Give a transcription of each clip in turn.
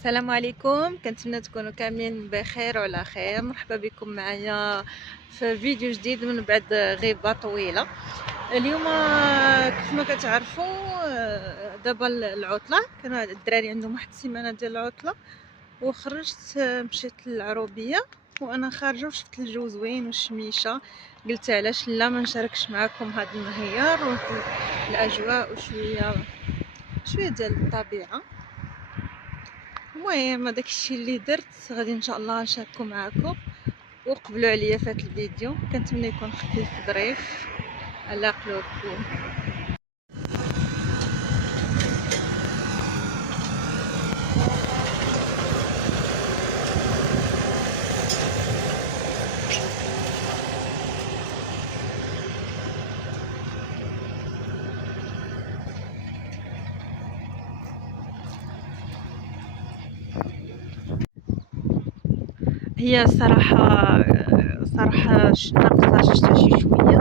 السلام عليكم، كنتمنى تكونوا كاملين بخير وعلى خير. مرحبا بكم معايا في فيديو جديد من بعد غيبه طويله. اليوم كيف ما كتعرفوا دابا العطله، كان الدراري عندهم واحد السيمانه ديال العطله وخرجت، مشيت للعروبيه وانا خارجه وشفت الجو زوين والشميشه. قلت علاش لا ما نشاركش معكم هذا النهار الاجواء وشويه ديال الطبيعه. المهم هذاك الشيء اللي درت غادي ان شاء الله نشاركه معكم، وقبلوا عليا في هذا الفيديو. كنتمنى يكون خفيف ظريف على قلوبكم. هي صراحه ناقصه شتا شي شويه.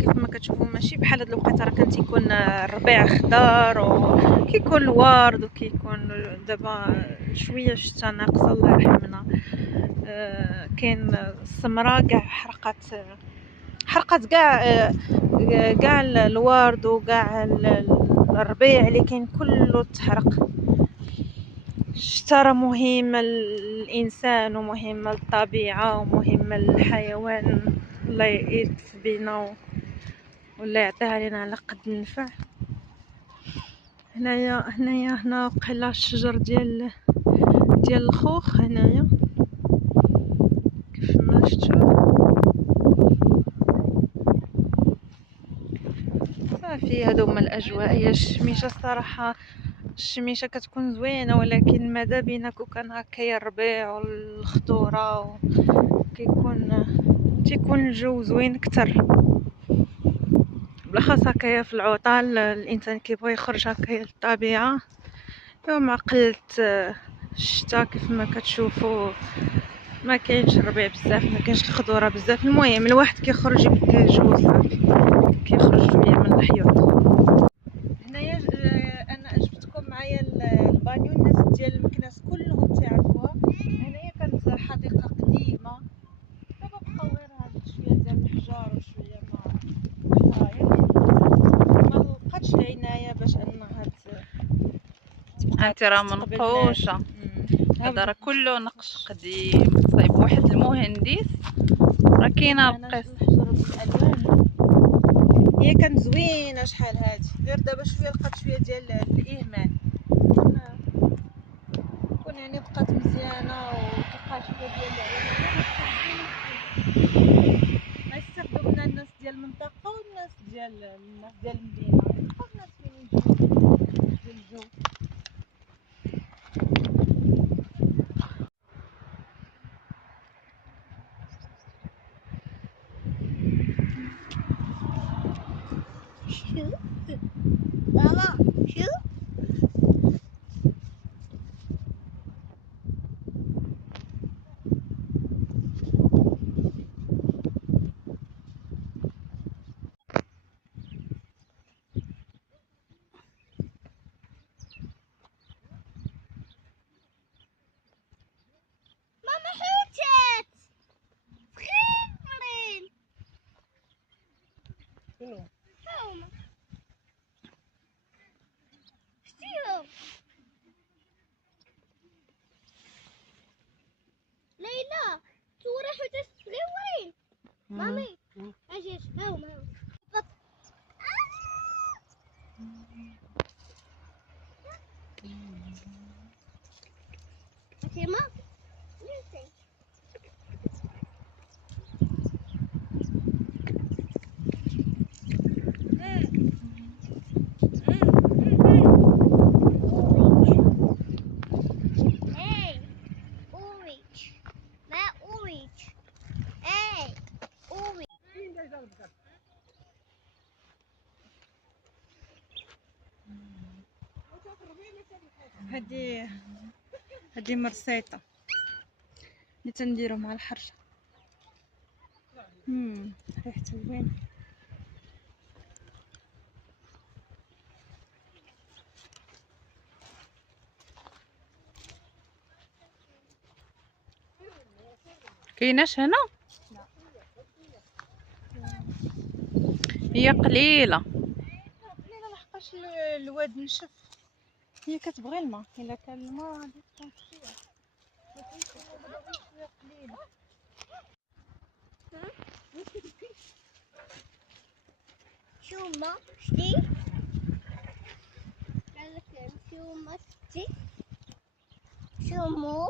كيف ما كتشوفوا ماشي بحال هاد الوقيته، راه كان تيكون الربيع خضر وكيكون الورد وكيكون دابا شويه شتا ناقصه الله يرحمنا. كاين السمراء كاع حرقت كاع الورد وكاع الربيع اللي كاين كله تحرق. الشتاء مهمة للإنسان ومهمة للطبيعة ومهمة للحيوان. الله يلطف بينا ولا يعطيها علينا على قد النفع. هنا وقيلا الشجر ديال الخوخ هنايا كيف ما شفتوا. صافي هادو هما الاجواء. هي الشميشه الصراحه، الشميشه كتكون زوينه، ولكن ماذا بينك وكان هكايا الربيع والخضوره تيكون الجو زوين اكثر. بالاخص هكايا في العطل الانسان كيبغي يخرج هكايا للطبيعه. يوم عقلت الشتاء كيف ما كتشوفوا ما كاينش الربيع بزاف، ما كاينش الخضوره بزاف. المهم الواحد كيخرج يبدل الجو صافي، كيخرج شويه من الحيوط. هنايا انا جبتكم معايا البانيو. الناس ديال المكناس كلهم تعرفوها. هنايا كانت حديقه قديمه، دابا بقاو غير هاد شويه ديال الحجار وشويه ما لقاتش العنايه باش انها تبقى انت راه تستقبل الناس. منقوشه. هذا راه كله نقش قديم. صايب واحد المهندس راه كاينه القصه. هي كانت زوينه شحال هادي، غير دابا شويه لقات شويه ديال الاهمال. كون يعني بقات مزيانه وتلقى شويه ديال العنايه ما يستافدوا منها الناس ديال المنطقه والناس ديال المدينه. تلقاو الناس فين يجيو ديال الجو. شو ماما شو ماما حوتت خيرين شنو هما شتيهم ليلى صورة حوتت صغيرين مامي اجيش هما فاطمة هادي مرسيطة اللي تنديرو مع الحرشة. ريحتها زوينة. كايناش هنا؟ هي قليله لحقاش الواد نشف. هي كتبغي الماء، الا كان الماء غادي تمشي. شو ما شتي قالك شو ما شتي شو مو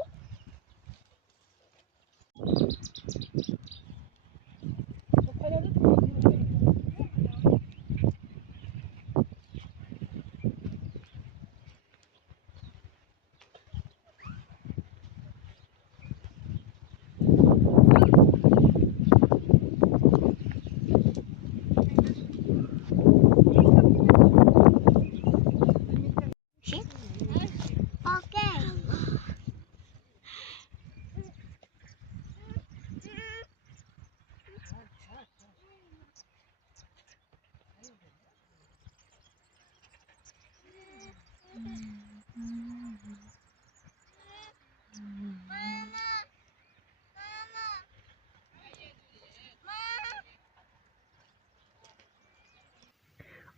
اوكي.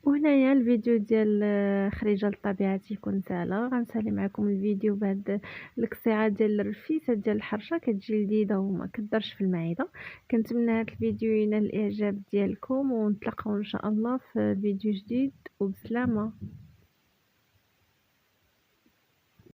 وهنايا الفيديو ديال خريجه للطبيعه تيكون انتهى. غنسالي معكم الفيديو بهاد القصيعه ديال الرفيسه ديال الحرشه كتجي لذيذه وما كدرش في المعده. كنتمنى هاد الفيديو ينال الاعجاب ديالكم ونتلاقاو ان شاء الله في فيديو جديد وبسلامه.